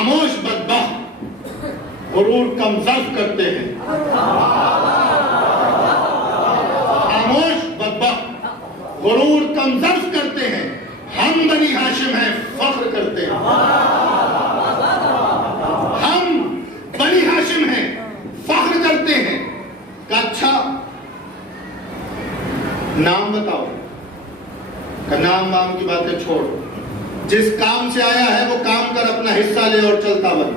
खामोश बदबख्त गुरूर कम ज़र्फ करते हैं। खामोश बदबख्त गुरूर कम ज़र्फ करते हैं। हम बनी हाशिम हैं, फख्र करते हैं। हम बनी हाशिम हैं, फख्र करते हैं। का अच्छा नाम बताओ। का नाम वाम की बातें छोड़, जिस काम से आया है वो काम कर, अपना हिस्सा ले और चलता बन।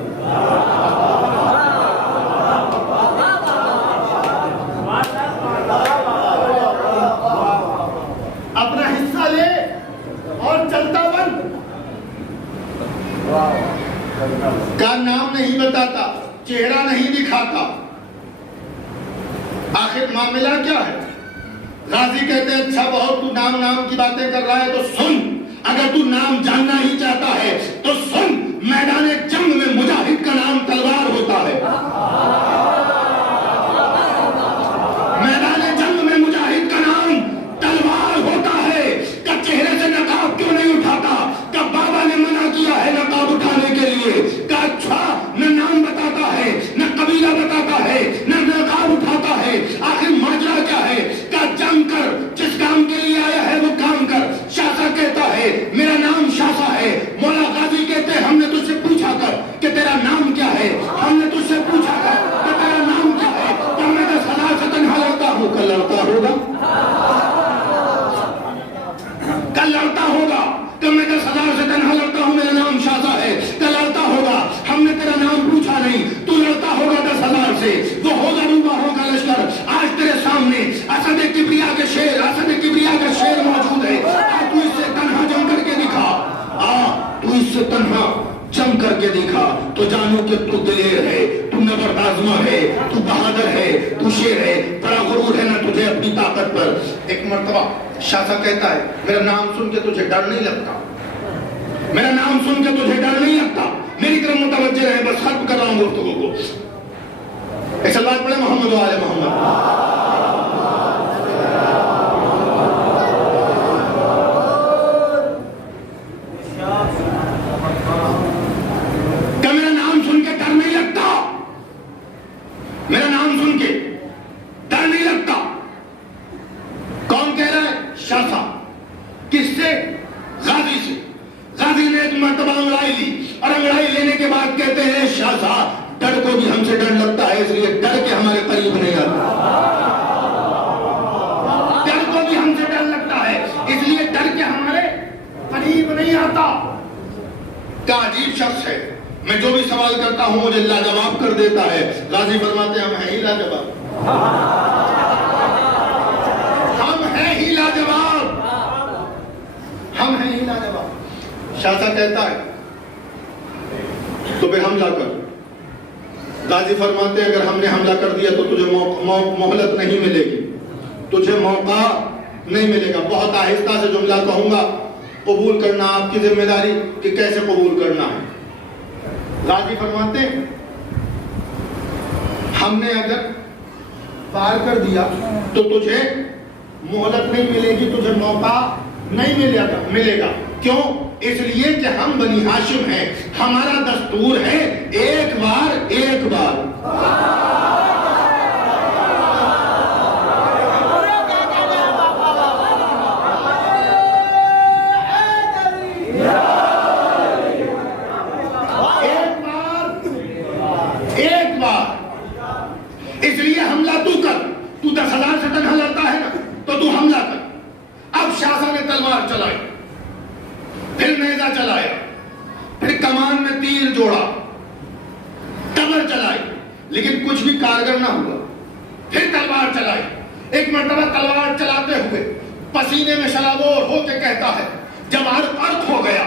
अपना हिस्सा ले और चलता बन। का नाम नहीं बताता, चेहरा नहीं दिखाता, आखिर मामला क्या है? गाजी कहते हैं अच्छा बहुत तू नाम नाम की बातें कर रहा है तो सुन, अगर तू नाम जानना ही चाहता है तो सुन, मैदान जंग में मुजाहिद का नाम तलवार होता है। मैदान जंग में मुजाहिद का नाम तलवार होता है। का चेहरे से नकाब क्यों नहीं उठाता? का बाबा ने मना किया है नकाब उठाने के लिए। का अच्छा न नाम बताता है, न कबीला बताता है, न नकाब उठाता है। आखिर माजरा क्या है? का जंग कर, जिस काम के लिए आया है वो काम कर। शासा कहता है मेरा नाम शासा है। मौला गाजी कहते हैं हमने तुझसे पूछा कर कि तेरा नाम क्या है। हमने तुझसे पूछा कर कि तेरा नाम क्या है। क्या मैं 10,000 से तन्हा लड़ता हूँ? कल लड़ता होगा, कल लड़ता होगा। कि मैं 10,000 से तन्हा लड़ता हूँ, मेरा नाम शासा है। कल लड़ता होगा, हमने तेरा नाम पूछा नहीं, तू लड़ता होगा 10,000 से। वो होगा रूबा होगा लश्कर। आज तेरे सामने असद किबरिया के शेर, असद किबरिया का शेर मौजूद है। तू इससे तन्हा जम करके दिखा। तू इससे तन्हा जम करके दिखा तो जानो कि तू दिलेर है, तू नबरदाज़मा है, तू बहादुर है, तू शेर है। बड़ा गुरूर है ना तुझे अपनी ताकत पर। एक मर्तबा शासा कहता है मेरा नाम सुन के तुझे डर नहीं लगता? मेरा नाम सुन के तुझे डर नहीं लगता? मेरी तरफ मुतवज्जे रहे, बस खत्म कर रहा हूँ गुफ्तगू को। एक सलवात पढ़े मोहम्मद वाले मोहम्मद। मेरा नाम सुन के डर नहीं लगता? कौन कह रहा है? शासा। किससे? गाजी से। गाजी ने एक मर्तबा अंगड़ाई ली और अंगड़ाई लेने के बाद कहते हैं शासा डर को भी हमसे डर लगता है, इसलिए डर के हमारे करीब नहीं आता। डर को भी हमसे डर लगता है, इसलिए डर के हमारे करीब नहीं आता। क्या अजीब शख्स है, मैं जो भी सवाल करता हूं मुझे लाजवाब कर देता है। गाजी फरमाते हैं हम हैं ही लाजवाब, हम हैं ही लाजवाब, हम हैं ही लाजवाब। शासा कहता है तो फिर हमला कर। गाजी फरमाते हैं अगर हमने हमला कर दिया तो तुझे मोहलत नहीं मिलेगी, तुझे मौका नहीं मिलेगा। बहुत आहिस्ता से जुमला कहूंगा, कबूल करना आपकी जिम्मेदारी कि कैसे कबूल करना है। गाजी फरमाते हैं हमने अगर पार कर दिया तो तुझे मोहलत नहीं मिलेगी, तुझे मौका नहीं मिलेगा। क्यों? इसलिए कि हम बनी हाशिम हैं, हमारा दस्तूर है एक बार एक बार। इसलिए हमला तू कर। तू 10,000 से तन्हा लड़ता है ना, तो तू हमला कर। अब शासा ने तलवार चलाई, फिर नेजा चलाया, फिर कमान में तीर जोड़ा, तबर चलाई, लेकिन कुछ भी कारगर ना हुआ। फिर तलवार चलाई। एक मर्तबा तलवार चलाते हुए पसीने में शराबोर होकर कहता है, जब अर्थ हो गया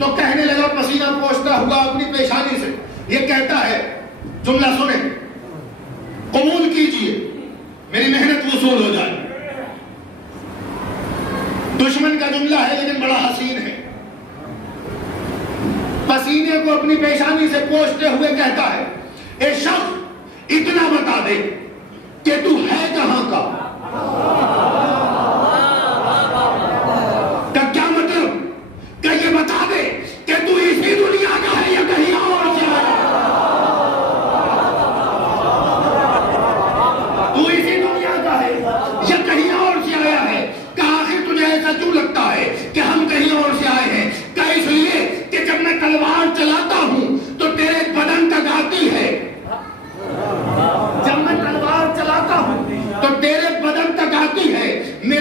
तो कहने लगा पसीना पोंछता हुआ अपनी पेशानी से, ये कहता है जुमला सुने, कबूल कीजिए मेरी मेहनत वसूल हो जाए। दुश्मन का जुमला है लेकिन बड़ा हसीन है। पसीने को अपनी पेशानी से पोंछते हुए कहता है, ए शख्स इतना बता दे कि तू है कहां का। क्या मतलब? क्या ये बता दे कि तू इसी दुनिया का है या कहीं और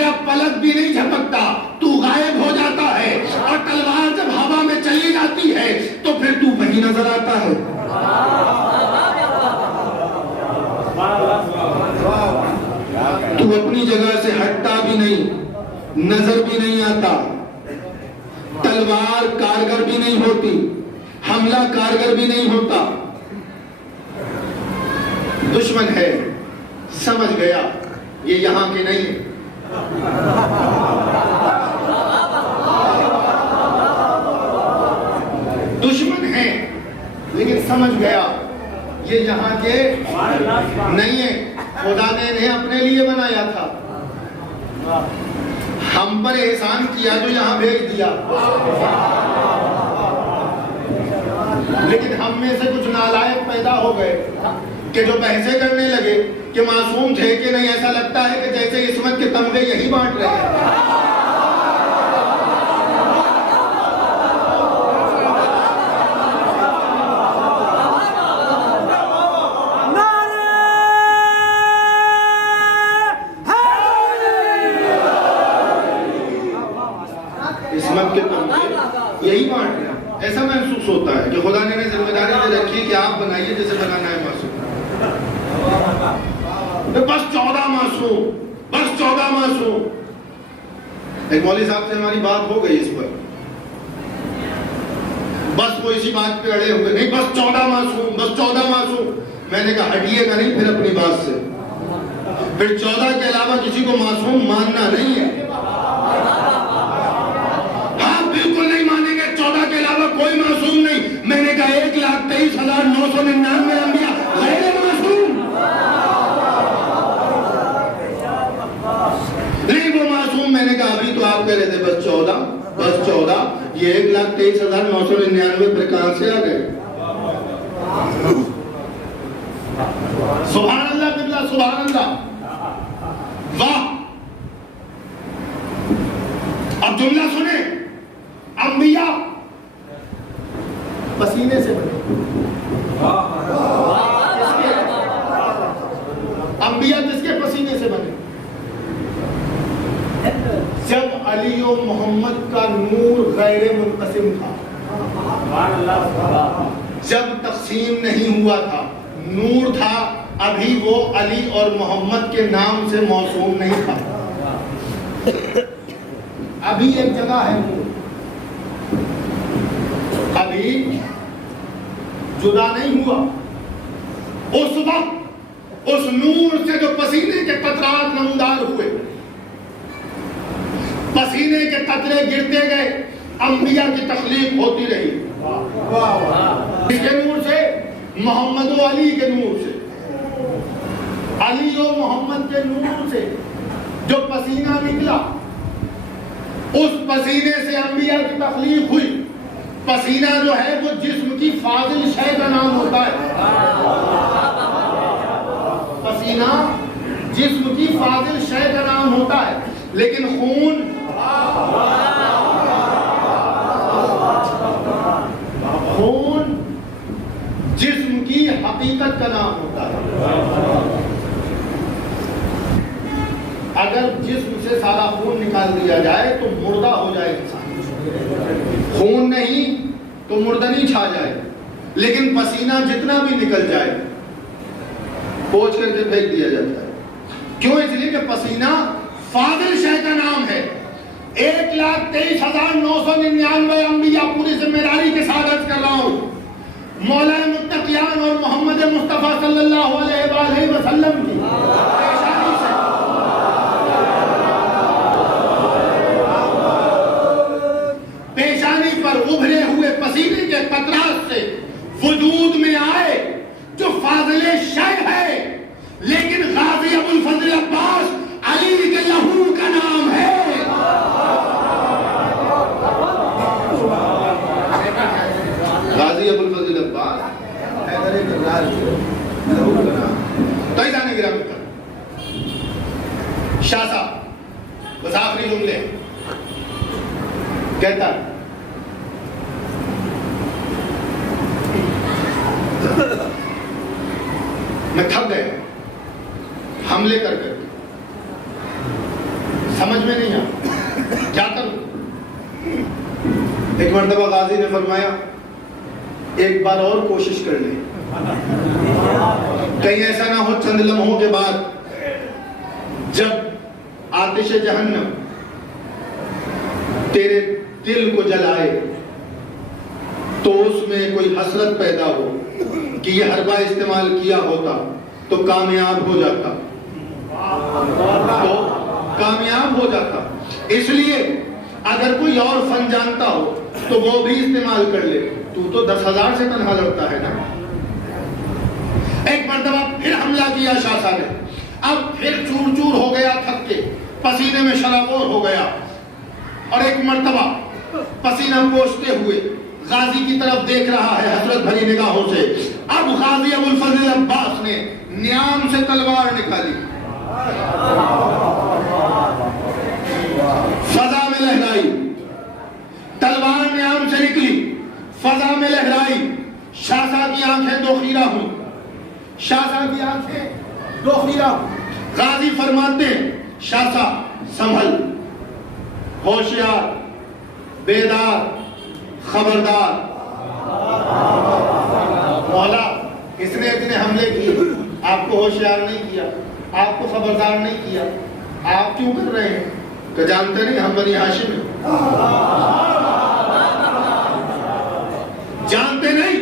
तेरा पलक भी नहीं झपकता, तू गायब हो जाता है, और तलवार जब हवा में चली जाती है तो फिर तू वहीं नजर आता है। तू अपनी जगह से हटता भी नहीं, नजर भी नहीं आता, तलवार कारगर भी नहीं होती, हमला कारगर भी नहीं होता। दुश्मन है, समझ गया ये यहां के नहीं है। दुश्मन है लेकिन समझ गया ये यहां के नहीं है। खुदा ने इन्हें अपने लिए बनाया था, हम पर एहसान किया जो यहां भेज दिया। लेकिन हम में से कुछ नालायक पैदा हो गए कि जो बहसें करने लगे कि मासूम थे कि नहीं। ऐसा लगता है कि जैसे इस्मत के तमगे यही बांट रहे हैं। इस्मत के तमगे यही बांट रहे हैं। ऐसा महसूस होता है कि खुदा ने जिम्मेदारी दे रखी कि आप बनाइए जैसे बनाना है मासूम। बस 14 मासूम, बस 14 मासूम। एक मौलवी साहब से हमारी बात हो गई इस पर, बस वो इसी बात पे अड़े हुए, नहीं बस 14 मासूम, बस 14 मासूम। मैंने कहा हटिएगा नहीं फिर अपनी बात से, फिर 14 के अलावा किसी को मासूम मानना नहीं है। कोई मासूम नहीं। मैंने कहा 1,23,999 अंबिया गैर मासूम, नहीं वो मासूम। मैंने कहा अभी तो आप कह रहे थे बस 14, बस 14, ये 1,23,999 फिर कहां से आ गए? सुभान अल्लाह बिल्ला, सुभान अल्लाह, वाह। अब जुमला सुने, अंबिया पसीने से बने। अंबिया किसके पसीने से बने? जब अली और मोहम्मद का नूर गैर मुनक़सिम था, जब तक़सीम नहीं हुआ था, नूर था, अभी वो अली और मोहम्मद के नाम से मौसूम नहीं था। अभी एक जगह है नूर, अभी जुदा नहीं हुआ। उस वक्त उस नूर से जो पसीने के कतरात नमदार हुए, पसीने के कतरे गिरते गए, अंबिया की तख्लीक होती रही। किसके नूर से? मोहम्मद व अली के नूर से, अली और मोहम्मद के नूर से जो पसीना निकला, उस पसीने से अंबिया की तख्लीक हुई। पसीना जो है वो जिस्म की फाजिल शय का नाम होता है। पसीना जिस्म की फाजिल शय का नाम होता है, लेकिन खून जिस्म की हकीकत का नाम होता है। अगर जिस्म से सारा खून निकाल दिया जाए तो मुर्दा हो जाए इंसान। खून नहीं तो मुर्दनी छा जाए, लेकिन पसीना जितना भी निकल जाए पोंछ करके फेंक दिया जाता है। क्यों? इसलिए कि पसीना फाजिल शय का नाम है। 1,23,999 अंबिया पूरी जिम्मेदारी के साथ अर्ज कर रहा हूं, मौला मुत्तकियान और मोहम्मद मुस्तफा सल्लल्लाहु अलैहि वसल्लम की पेशानी पर उभरे हुए पसीने के कतरात से वजूद में आए जो फाजिले शय है, लेकिन गाजी अबुल फजल अब्बास अली के लहू का नाम है। गाजी अबुल फजल अब्बास तो जाने गिरा शाह साहब बस आखिरी जुमले कहता, मैं थक गया हमले कर समझ में नहीं आता क्या करूं। एक मर्तबा गाजी ने फरमाया एक बार और कोशिश कर ले, कहीं ऐसा ना हो चंद लम्हों के बाद जब आतिश जहन्नम तेरे दिल को जलाए तो उसमें कोई हसरत पैदा हो कि ये हरबा इस्तेमाल किया होता तो कामयाब हो जाता, इसलिए अगर कोई और फन जानता हो तो वो भी इस्तेमाल कर ले। तू तो 10,000 से तनहा लड़ता है ना। एक मर्तबा फिर हमला किया शासा ने, अब फिर चूर चूर हो गया, थक के पसीने में शराबोर हो गया, और एक मर्तबा पसीना पोंछते हुए गाजी की तरफ देख रहा है हसरत भरी निगाहों से। अब गाजी अबुल फजल अब्बास ने न्याम से तलवार निकाली, फजा में लहराई, तलवार न्याम से निकली, फजा में लहराई। शासा की आंखें दोखीरा हुई, शासा की आंखें दोखीरा हुई। गाजी फरमाते हैं शासा संभल, होशियार, बेदार, खबरदार। मौला इसने इतने हमले किए, आपको होशियार नहीं किया, आपको खबरदार नहीं किया, आप क्यों कर रहे हैं? तो जानते नहीं हम बनी हाशिम हैं, जानते नहीं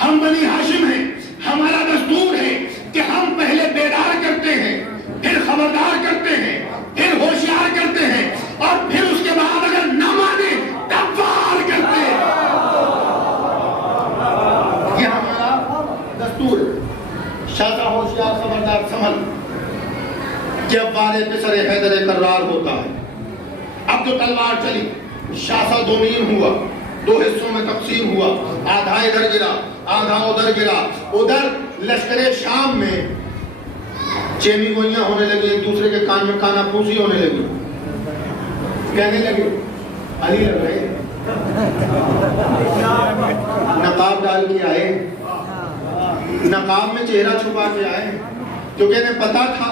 हम बनी हाशिम हैं। हमारा दस्तूर है कि हम पहले बेदार करते हैं, फिर खबरदार करते हैं, फिर होशियार करते हैं, और फिर उसके बाद अगर न माने तब वार करते हैं। ये हमारा दस्तूर है। शासा होशियार, खबरदार, संभल। जब वारे पे सरे हैदर करार होता है। अब जो तलवार चली, शासा दो मील हुआ, दो हिस्सों में तकसीम हुआ, आधा इधर गिरा, आधा उधर गिरा। उधर लश्करे शाम में चेनी गोइयां होने लगी, एक दूसरे के कान में काना फूसी होने लगी, कहने लगे अली लग रहे, नकाब डाल के आए, नकाब में चेहरा छुपा के आए, क्योंकि इन्हें पता था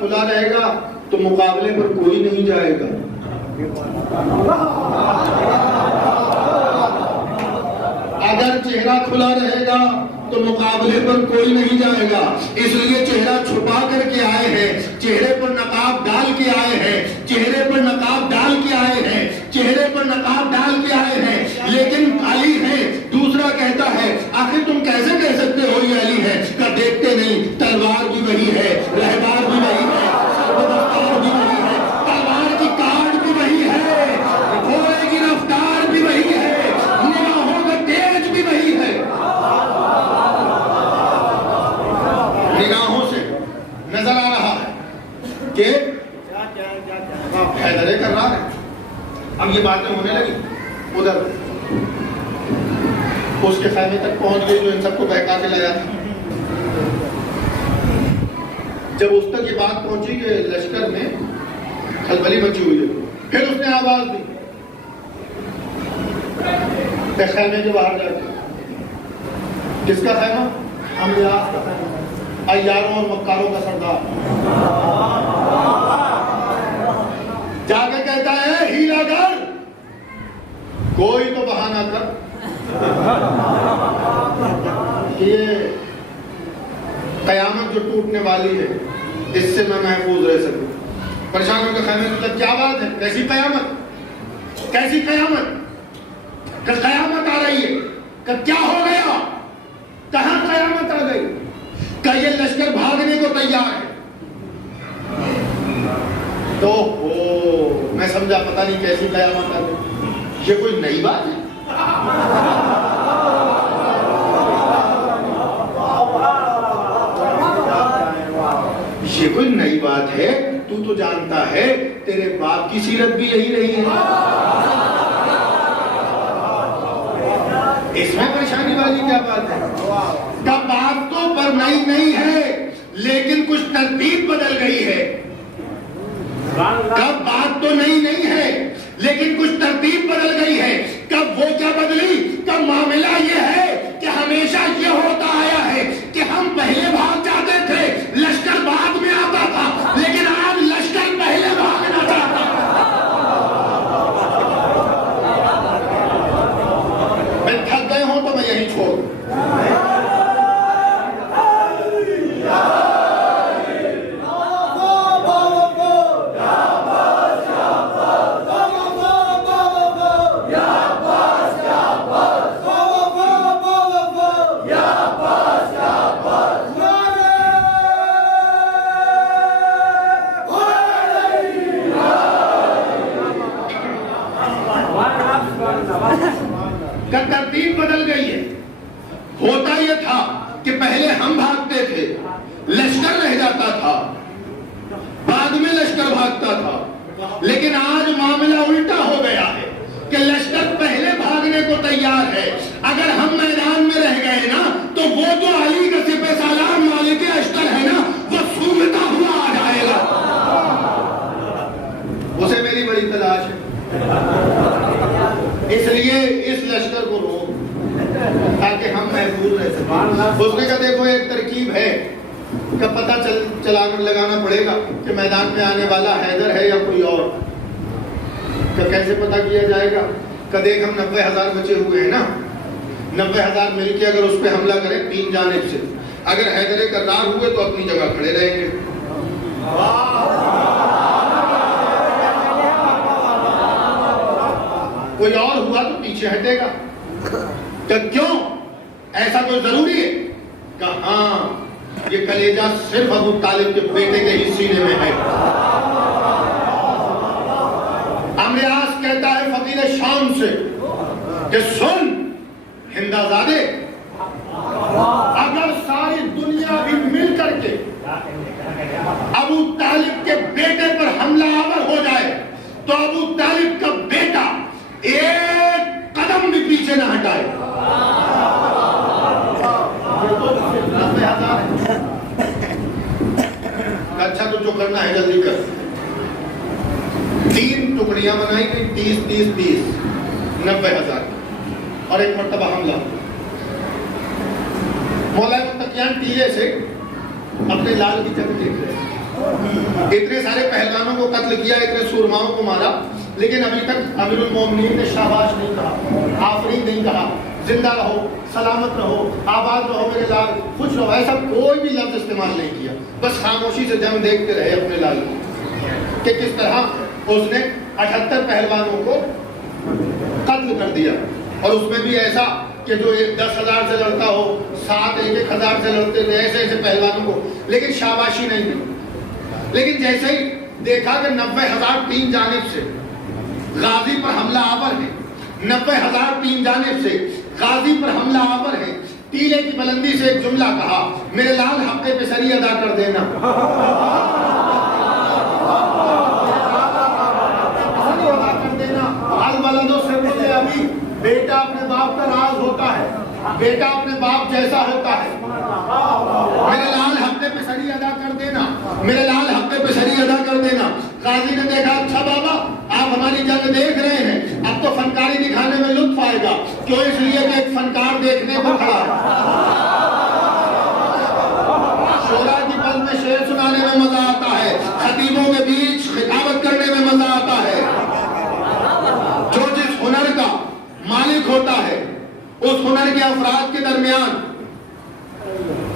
खुला रहेगा तो मुकाबले पर कोई नहीं जाएगा। अगर चेहरा खुला रहेगा तो मुकाबले पर कोई नहीं जाएगा, इसलिए चेहरा छुपा करके आए हैं, चेहरे पर नकाब डाल के आए हैं, चेहरे पर नकाब डाल के आए हैं, चेहरे पर नकाब डाल के आए हैं। लेकिन अली है, दूसरा कहता है आखिर तुम कैसे कह सकते हो ये अली है? का देखते नहीं, तलवार भी वही है, रहबार भी वही है, दस्तार भी वही है, तलवार की काट भी वही है, घोड़े की रफ्तार भी वही है, निगाहों का तेज भी वही है। निगाहों से नजर आ रहा है कि हैदरे कर रहा है। अब ये बातें होने लगी, उधर उसके खैमे तक पहुंच गई जो इन सबको बहका के लाया था। जब उस तक ये बात पहुंची कि लश्कर में खलबली मची हुई है, फिर उसने आवाज दी खैमे के बाहर जाके, किसका खैमा? अमलियास का खैमा, अय्यारों और मक्कारों का सरदार। जाके कहता है हीरागर, कोई तो बहाना कर कि ये कयामत जो टूटने वाली है इससे मैं महफूज रह सकूं। परेशान होकर खैमे में क्या बात है? कैसी कयामत? कैसी कयामत? कयामत आ रही है, क्या हो गया? कहां कयामत आ गई? का ये लश्कर भागने को तैयार है। तो मैं समझा पता नहीं कैसी कयामत आ गई, ये कोई नई बात है? ये कोई नई बात है? तू तो जानता है तेरे बाप की सीरत भी यही रही है। इसमें परेशानी वाली क्या बात है? तब बात तो पर नई नहीं है, लेकिन कुछ तरतीब बदल गई है। कब बात तो नई नहीं है, लेकिन कुछ तरतीब बदल गई है। कब वो क्या बदली? कब मामला ये है कि हमेशा ये होता आया है कि हम पहले भाग जाते थे, लश्कर बाद में आता था, लेकिन आज लश्कर का तरतीब बदल गई है। होता यह था कि पहले हम भागते थे, लश्कर रह जाता था, बाद में लश्कर भागता था। लेकिन आज मामला उल्टा हो गया है कि लश्कर पहले भागने को तैयार है। अगर हम मैदान में रह गए ना तो वो जो अली का सिपह सालार मालिक अश्तर है ना, वो सूंघता हुआ आ जाएगा। उसे मेरी बड़ी तलाश है, इसलिए इस लश्कर को रोक ताकि हम महफूज रह सकें। उसने कहा देखो एक तरकीब है का पता चलाना लगाना पड़ेगा कि मैदान में आने वाला हैदर है या कोई और। तो कैसे पता किया जाएगा? का देख हम 90,000 बचे हुए हैं ना, 90,000 मिलके अगर उस पर हमला करें तीन जानिब से, अगर हैदर कर्रार हुए तो अपनी जगह खड़े रहेंगे, कोई और हुआ तो पीछे हटेगा। तो क्यों ऐसा कोई जरूरी है? कहा हाँ, ये कलेजा सिर्फ अबू तालिब के बेटे के ही सीने में है। अमरियास कहता है फकीर शाम से कि सुन हिंदाजादे, अगर सारी दुनिया भी मिल करके अबू तालिब के बेटे पर हमलावर हो जाए तो अबू तालिब का बेटा एक कदम भी पीछे ना हटाए। अच्छा तो जो करना है जल्दी कर। 3 टुकड़ियां बनाई गई, 30 90,000 और एक मर्तबा हमला। मौला मुत्तकियान टीले से अपने लाल की जंग देख रहे। इतने सारे पहलवानों को कत्ल किया, इतने सूरमाओं को मारा, लेकिन अभी तक अमीरुल मोमिनीन ने शाबाश नहीं कहा, आफरीन नहीं कहा, जिंदा रहो, सलामत रहो, आबाद रहो मेरे लाल, खुश रहो, ऐसा कोई भी लफ्ज इस्तेमाल नहीं किया। बस खामोशी से जंग देखते रहे अपने लाल को कि किस तरह उसने 78 पहलवानों को कत्ल कर दिया। और उसमें भी ऐसा कि जो 10,000 से लड़ता हो, 7 1,000 से लड़ते थे, ऐसे ऐसे पहलवानों को, लेकिन शाबाशी नहीं दी। लेकिन जैसे ही देखा कि 90,000 तीन जानिब से गाजी पर हमला आवर है, 90,000 तीन जानिब से गाजी पर हमला आवर है, टीले की बुलंदी से एक जुमला कहा, मेरे लाल हफ्ते पे सरी अदा कर देना। अलबलदों से बोले अभी बेटा अपने बाप का राज होता है, बेटा अपने बाप जैसा होता है, मेरे लाल हफ्ते पे सरी अदा कर देना, मेरे लाल हफ्ते पे सरी अदा कर देना। काजी ने देखा अच्छा बाबा आप हमारी जंग देख रहे हैं, अब तो फनकारी दिखाने में लुत्फ आएगा। क्यों? इसलिए कि एक फनकार देखने को खड़ा है। शोरा की पल में शेर सुनाने में मजा आता है, खतीबों के बीच खिताबत करने में मजा आता है। जो जिस हुनर का मालिक होता है उस हुनर के अफराद के दरमियान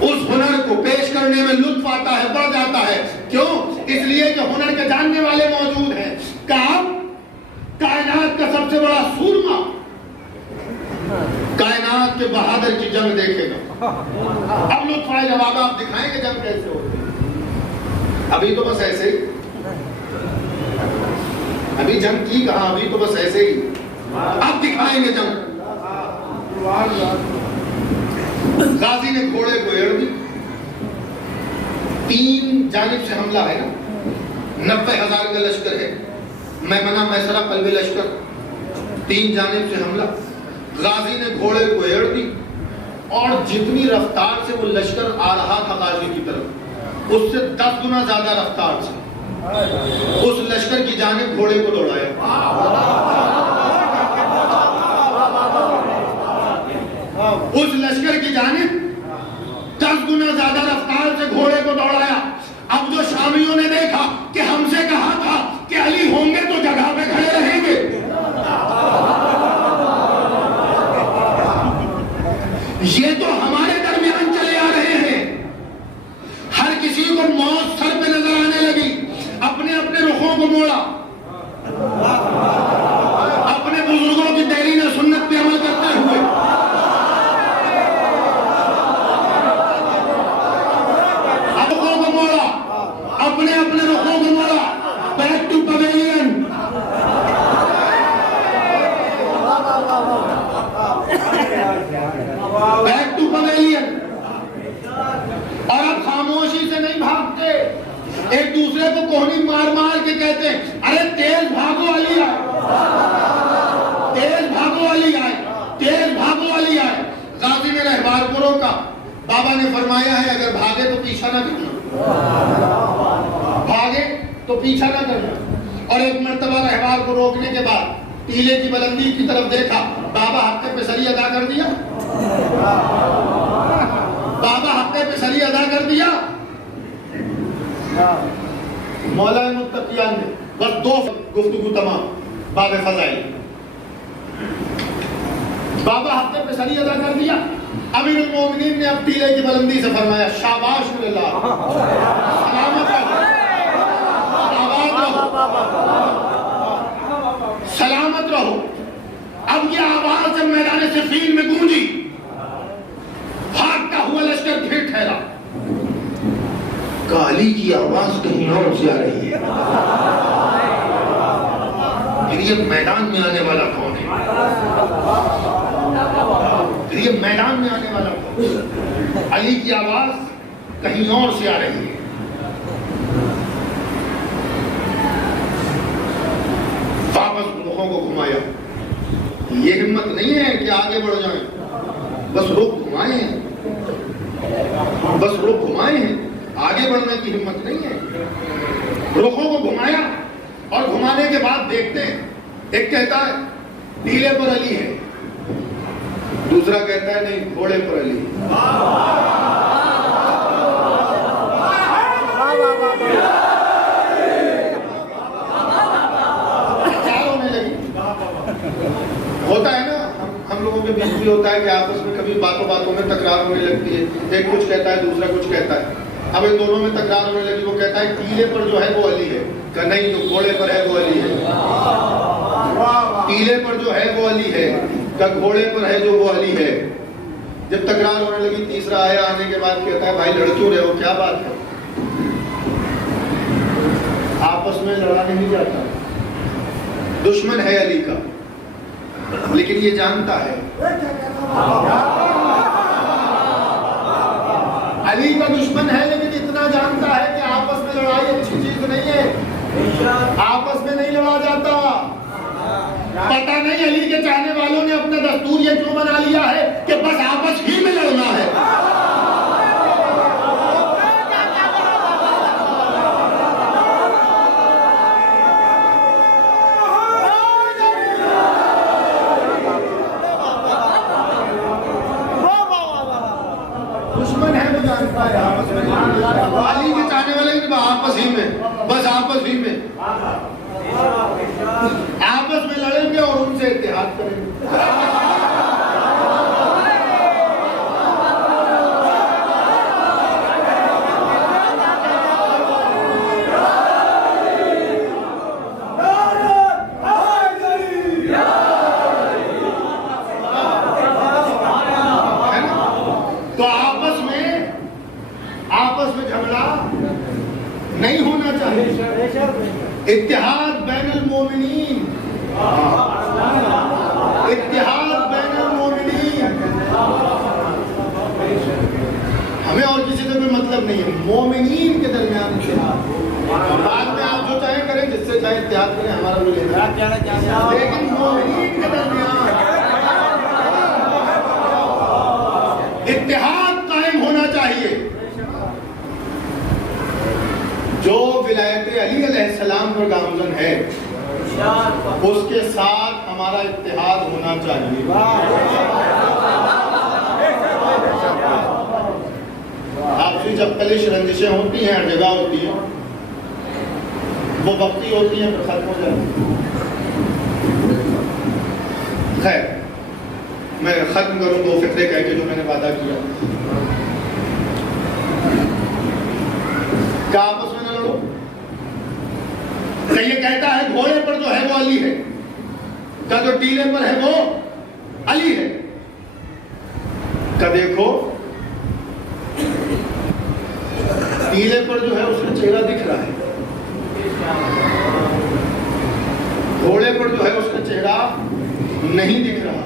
उस हुनर को पेश करने में लुत्फ आता है, बढ़ जाता है। क्यों? इसलिए कि हुनर के जानने वाले मौजूद हैं। कायनात का सबसे बड़ा सूरमा कायनात के बहादुर की जंग देखेगा। अब लुत्फ आएगा, बाबा आप दिखाएंगे जंग कैसे होती। अभी तो बस ऐसे ही, अभी जंग की कहा, अभी तो बस ऐसे ही, अब दिखाएंगे जंग। गाजी ने घोड़े को एड़ दी, 3 जानिब से हमला है ना, 90,000 का लश्कर है, मैमना मैसरा कल्बे लश्कर, 3 जानिब से हमला। गाजी ने घोड़े को एड़ दी और जितनी रफ्तार से वो लश्कर आ रहा था गाजी की तरफ, उससे 10 गुना ज्यादा रफ्तार से उस लश्कर की जानिब घोड़े को दौड़ाया। उस लश्कर की जानिब 10 गुना ज्यादा रफ्तार से घोड़े को दौड़ाया। अब जो शामियों ने देखा कि हमसे कहा था कि अली होंगे तो जगह पे खड़े रहेंगे, ये तो हमारे दरमियान चले आ रहे हैं। हर किसी को मौत सर पे नजर आने लगी, अपने अपने रुखों को मोड़ा, अपने बुजुर्गों की तहरीर सुन्नत पे अमल करते हुए अपने अपने रुखों को मोड़ा, बैक टू पवेलियन। मार मार के कहते हैं, अरे तेज भागो अली आए, तेज भागो अली आए, तेज भागो अली आए। गाजी ने रहबार को रोका। बाबा ने फरमाया है अगर भागे तो पीछा ना करना, भागे तो पीछा ना करना। और एक मर्तबा रहबार को रोकने के बाद टीले की बुलंदी की तरफ देखा, बाबा हफ्ते पे सरी अदा कर दिया, बाबा हफ्ते पे सरी अदा कर दिया। मौला मुत्तकियान ने बस 2 गुफ्तगू तमाम बाबे फजाइल, बाबा हफ्ते पे सरी अदा कर दिया। अमीरुल मोमिनीन ने अब टीले की बुलंदी से फरमाया, शाबाश लिल्लाह, सलामत रहो, सलामत रहो। अब ये आवाज जब मैदान सिफीन में गूंजी, भागता हुआ लश्कर फिर ठहरा। काली की आवाज कहीं और से आ रही है। फिर ये मैदान में आने वाला कौन है? फिर ये मैदान में आने वाला कौन है? अली की आवाज कहीं और से आ रही है। वापस रुखों को घुमाया। ये हिम्मत नहीं है कि आगे बढ़ जाएं, बस रुख घुमाए हैं, बस रुख घुमाए हैं, आगे बढ़ने की हिम्मत नहीं है। रुखों को घुमाया और घुमाने के बाद देखते हैं, एक कहता है टीले पर अली है, दूसरा कहता है नहीं घोड़े पर अली है। होता है ना, हम लोगों के बीच भी होता है कि आपस में कभी बातों बातों में तकरार होने लगती है। एक कुछ कहता है, दूसरा कुछ कहता है। अब इन दोनों में तकरार होने लगी। वो कहता है टीले पर जो है वो अली है, का नहीं जो घोड़े पर है वो अली है। टीले पर जो है वो अली है, का घोड़े पर है जो वो अली है। जब तकरार होने लगी, तीसरा आया, आने के बाद कहता है भाई लड़ क्यों रहे हो, क्या बात है? आपस में लड़ा नहीं जाता, दुश्मन है अली का, लेकिन ये जानता है अली का दुश्मन है, लेकिन इतना जानता है कि आपस में लड़ाई अच्छी चीज नहीं है, आपस में नहीं लड़ा जाता। पता नहीं अली के चाहने वालों ने अपना दस्तूर ये क्यों बना लिया है कि बस आपस ही में लड़ना है। दुश्मन है वो जानता है आपस में, अली के चाहने वाले आपस ही में, बस आपस ही में, आपस में लड़ेंगे और उनसे इत्तेहाद करेंगे। तो आपस में झगड़ा नहीं होना चाहिए। इत्तेहाद बैनुल मोमिनीन, इत्तेहाद बैनुल मोमिनीन। हमें और किसी से कोई मतलब नहीं है, मोमिनीन के दरमियान इत्तेहाद। बाद में आप जो चाहे करें, जिससे चाहे इत्तेहाद करें, हमारा कोई लेना, लेकिन मोमिनीन के दरमियान इत्तेहाद कायम होना चाहिए। जो विलायत अली अलैहिस्सलाम पर गामजन है, उसके साथ हमारा इत्तेहाद होना चाहिए। आपसी जब कलिश रंजिशें होती हैं, हर जगह होती हैं, वो वक्ती होती हैं, फिर खत्म हो जाती। खैर, मैं खत्म करूं 2 फिक्रे कह के जो मैंने वादा किया। क्या आपस में न लड़ो? तो ये कहता है घोड़े पर जो है वो अली है, का जो टीले पर है वो अली है। का देखो टीले पर जो है उसका चेहरा दिख रहा है, घोड़े पर जो है उसका चेहरा नहीं दिख रहा है।